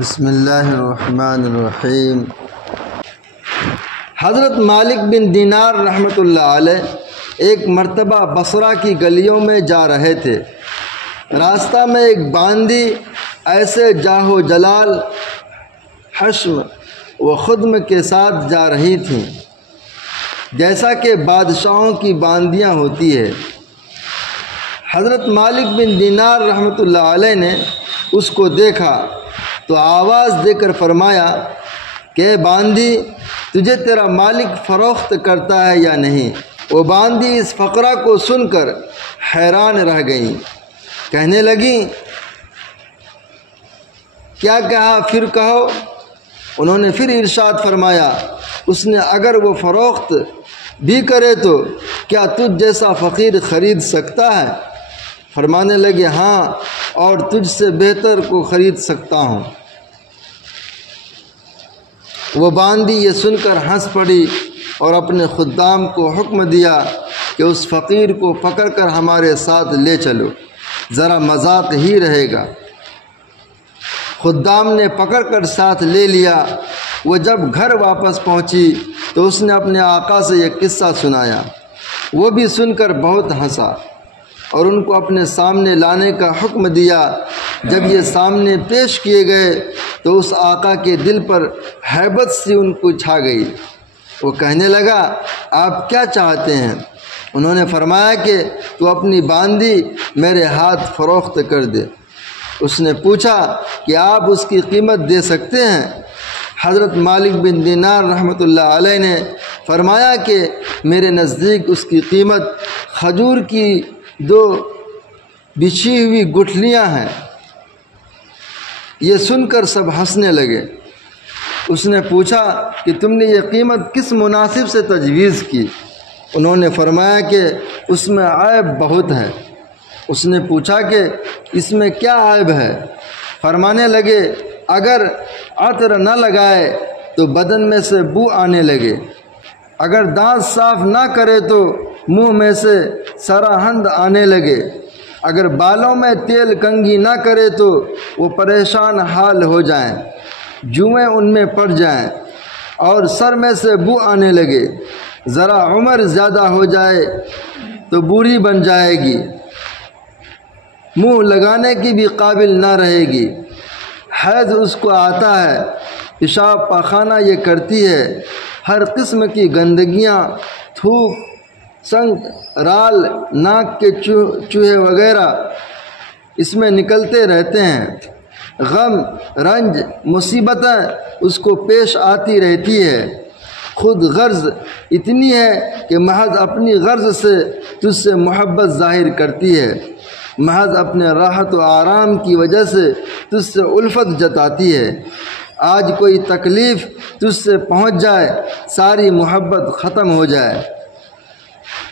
بسم اللہ الرحمن الرحیم۔ حضرت مالک بن دینار رحمۃ اللہ علیہ ایک مرتبہ بصرہ کی گلیوں میں جا رہے تھے۔ راستہ میں ایک باندی ایسے جاہ و جلال، حشم و خدم کے ساتھ جا رہی تھیں جیسا کہ بادشاہوں کی باندیاں ہوتی ہے۔ حضرت مالک بن دینار رحمۃ اللہ علیہ نے اس کو دیکھا تو آواز دے کر فرمایا کہ باندی، تجھے تیرا مالک فروخت کرتا ہے یا نہیں؟ وہ باندی اس فقرہ کو سن کر حیران رہ گئیں، کہنے لگیں کیا کہا، پھر کہو۔ انہوں نے پھر ارشاد فرمایا، اس نے اگر وہ فروخت بھی کرے تو کیا تجھ جیسا فقیر خرید سکتا ہے؟ فرمانے لگے ہاں، اور تجھ سے بہتر کو خرید سکتا ہوں۔ وہ باندی یہ سن کر ہنس پڑی اور اپنے خدام کو حکم دیا کہ اس فقیر کو پکڑ کر ہمارے ساتھ لے چلو، ذرا مذاق ہی رہے گا۔ خدام نے پکڑ کر ساتھ لے لیا۔ وہ جب گھر واپس پہنچی تو اس نے اپنے آقا سے یہ قصہ سنایا۔ وہ بھی سن کر بہت ہنسا اور ان کو اپنے سامنے لانے کا حکم دیا۔ جب یہ سامنے پیش کیے گئے تو اس آقا کے دل پر ہیبت سی ان کو چھا گئی۔ وہ کہنے لگا، آپ کیا چاہتے ہیں؟ انہوں نے فرمایا کہ تو اپنی باندی میرے ہاتھ فروخت کر دے۔ اس نے پوچھا کہ آپ اس کی قیمت دے سکتے ہیں؟ حضرت مالک بن دینار رحمۃ اللہ علیہ نے فرمایا کہ میرے نزدیک اس کی قیمت کھجور کی 2 بچھی ہوئی گٹھلیاں ہیں۔ یہ سن کر سب ہنسنے لگے۔ اس نے پوچھا کہ تم نے یہ قیمت کس مناسب سے تجویز کی؟ انہوں نے فرمایا کہ اس میں عیب بہت ہے۔ اس نے پوچھا کہ اس میں کیا عیب ہے؟ فرمانے لگے اگر عطر نہ لگائے تو بدن میں سے بو آنے لگے، اگر دانت صاف نہ کرے تو منہ میں سے سراہند آنے لگے، اگر بالوں میں تیل کنگھی نہ کرے تو وہ پریشان حال ہو جائیں، جوئیں ان میں پڑ جائیں، اور سر میں سے بو آنے لگے، ذرا عمر زیادہ ہو جائے تو بوڑھی بن جائے گی، منہ لگانے کی بھی قابل نہ رہے گی، حیض اس کو آتا ہے، پیشاب پاخانہ یہ کرتی ہے، ہر قسم کی گندگیاں، تھوک، سنک، رال، ناک کے چوہے وغیرہ اس میں نکلتے رہتے ہیں، غم، رنج، مصیبتیں اس کو پیش آتی رہتی ہے، خود غرض اتنی ہے کہ محض اپنی غرض سے تجھ سے محبت ظاہر کرتی ہے، محض اپنے راحت و آرام کی وجہ سے تجھ سے الفت جتاتی ہے، آج کوئی تکلیف تجھ سے پہنچ جائے ساری محبت ختم ہو جائے،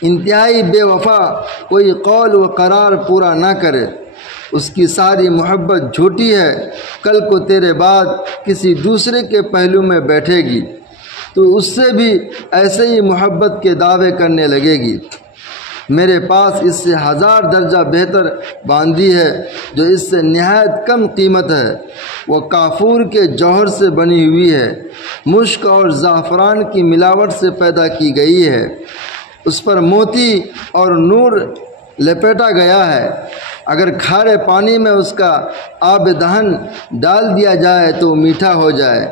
انتہائی بے وفا کوئی قول و قرار پورا نہ کرے، اس کی ساری محبت جھوٹی ہے، کل کو تیرے بعد کسی دوسرے کے پہلو میں بیٹھے گی تو اس سے بھی ایسے ہی محبت کے دعوے کرنے لگے گی۔ میرے پاس اس سے 1000 درجہ بہتر باندی ہے جو اس سے نہایت کم قیمت ہے، وہ کافور کے جوہر سے بنی ہوئی ہے، مشک اور زعفران کی ملاوٹ سے پیدا کی گئی ہے، اس پر موتی اور نور لپیٹا گیا ہے، اگر کھارے پانی میں اس کا آب دہن ڈال دیا جائے تو میٹھا ہو جائے،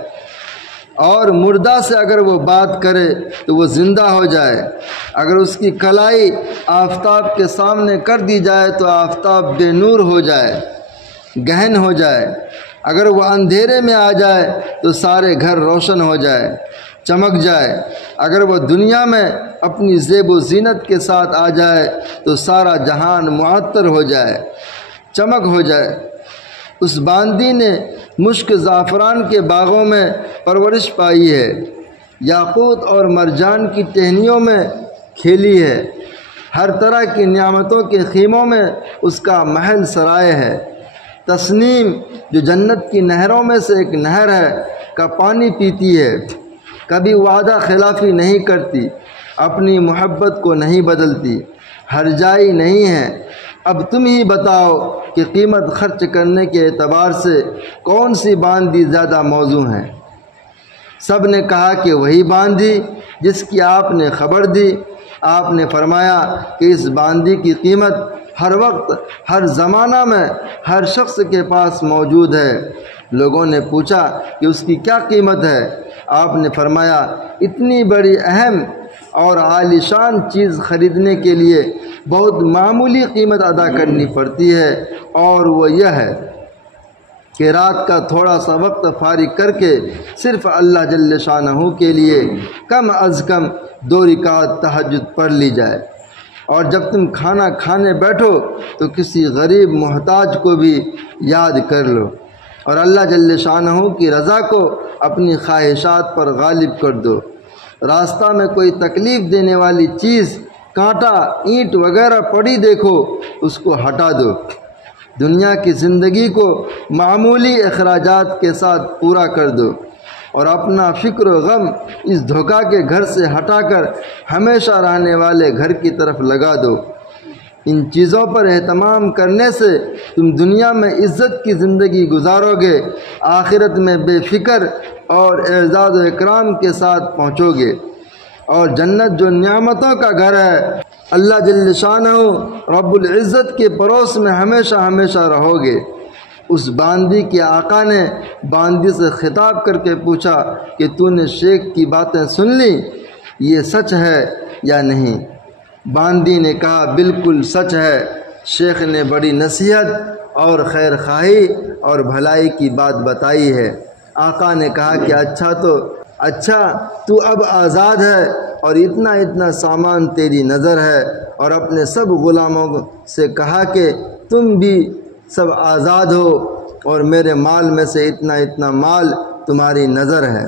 اور مردہ سے اگر وہ بات کرے تو وہ زندہ ہو جائے، اگر اس کی کلائی آفتاب کے سامنے کر دی جائے تو آفتاب بے نور ہو جائے، گہن ہو جائے، اگر وہ اندھیرے میں آ جائے تو سارے گھر روشن ہو جائے، چمک جائے، اگر وہ دنیا میں اپنی زیب و زینت کے ساتھ آ جائے تو سارا جہان معطر ہو جائے، چمک ہو جائے۔ اس باندی نے مشک زعفران کے باغوں میں پرورش پائی ہے، یاقوت اور مرجان کی ٹہنیوں میں کھیلی ہے، ہر طرح کی نعمتوں کے خیموں میں اس کا محل سرائے ہے، تسنیم جو جنت کی نہروں میں سے ایک نہر ہے کا پانی پیتی ہے، کبھی وعدہ خلافی نہیں کرتی، اپنی محبت کو نہیں بدلتی، ہرجائی نہیں ہے، اب تم ہی بتاؤ کہ قیمت خرچ کرنے کے اعتبار سے کون سی باندھی زیادہ موزوں ہے؟ سب نے کہا کہ وہی باندھی جس کی آپ نے خبر دی۔ آپ نے فرمایا کہ اس باندھی کی قیمت ہر وقت ہر زمانہ میں ہر شخص کے پاس موجود ہے۔ لوگوں نے پوچھا کہ اس کی کیا قیمت ہے؟ آپ نے فرمایا اتنی بڑی اہم اور عالی شان چیز خریدنے کے لیے بہت معمولی قیمت ادا کرنی پڑتی ہے، اور وہ یہ ہے کہ رات کا تھوڑا سا وقت فارغ کر کے صرف اللہ جل شانہ کے لیے کم از کم 2 رکعت تہجد پڑھ لی جائے، اور جب تم کھانا کھانے بیٹھو تو کسی غریب محتاج کو بھی یاد کر لو، اور اللہ جل شانہ کی رضا کو اپنی خواہشات پر غالب کر دو۔ راستہ میں کوئی تکلیف دینے والی چیز، کانٹا، اینٹ وغیرہ پڑی دیکھو اس کو ہٹا دو۔ دنیا کی زندگی کو معمولی اخراجات کے ساتھ پورا کر دو، اور اپنا فکر و غم اس دھوکہ کے گھر سے ہٹا کر ہمیشہ رہنے والے گھر کی طرف لگا دو۔ ان چیزوں پر اہتمام کرنے سے تم دنیا میں عزت کی زندگی گزارو گے، آخرت میں بے فکر اور اعزاز و اکرام کے ساتھ پہنچو گے، اور جنت جو نعمتوں کا گھر ہے، اللہ جل شانہ رب العزت کے پڑوس میں ہمیشہ ہمیشہ رہو گے۔ اس باندھی کے آقا نے باندھی سے خطاب کر کے پوچھا کہ تو نے شیخ کی باتیں سن لی، یہ سچ ہے یا نہیں؟ باندھی نے کہا بالکل سچ ہے۔ شیخ نے بڑی نصیحت اور خیر خواہی اور بھلائی کی بات بتائی ہے۔ آقا نے کہا کہ اچھا تو اب آزاد ہے، اور اتنا سامان تیری نظر ہے، اور اپنے سب غلاموں سے کہا کہ تم بھی سب آزاد ہو، اور میرے مال میں سے اتنا مال تمہاری نظر ہے،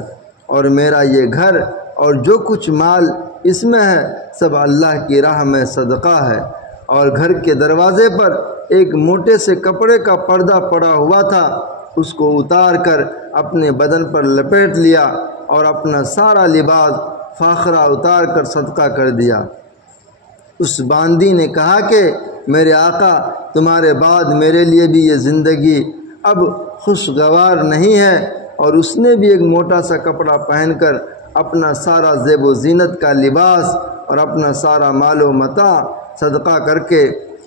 اور میرا یہ گھر اور جو کچھ مال اس میں ہے سب اللہ کی راہ میں صدقہ ہے۔ اور گھر کے دروازے پر ایک موٹے سے کپڑے کا پردہ پڑا ہوا تھا، اس کو اتار کر اپنے بدن پر لپیٹ لیا، اور اپنا سارا لباس فاخرہ اتار کر صدقہ کر دیا۔ اس باندھی نے کہا کہ میرے آقا تمہارے بعد میرے لیے بھی یہ زندگی اب خوشگوار نہیں ہے، اور اس نے بھی ایک موٹا سا کپڑا پہن کر اپنا سارا زیب و زینت کا لباس اور اپنا سارا مال و متاع صدقہ کر کے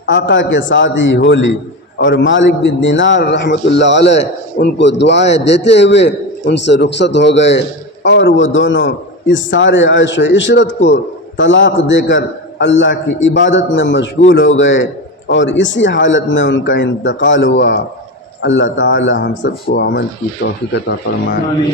آقا کے ساتھ ہی ہو لی۔ اور مالک بن دینار رحمۃ اللہ علیہ ان کو دعائیں دیتے ہوئے ان سے رخصت ہو گئے، اور وہ دونوں اس سارے عیش و عشرت کو طلاق دے کر اللہ کی عبادت میں مشغول ہو گئے، اور اسی حالت میں ان کا انتقال ہوا۔ اللہ تعالی ہم سب کو عمل کی توفیق عطا فرمائے۔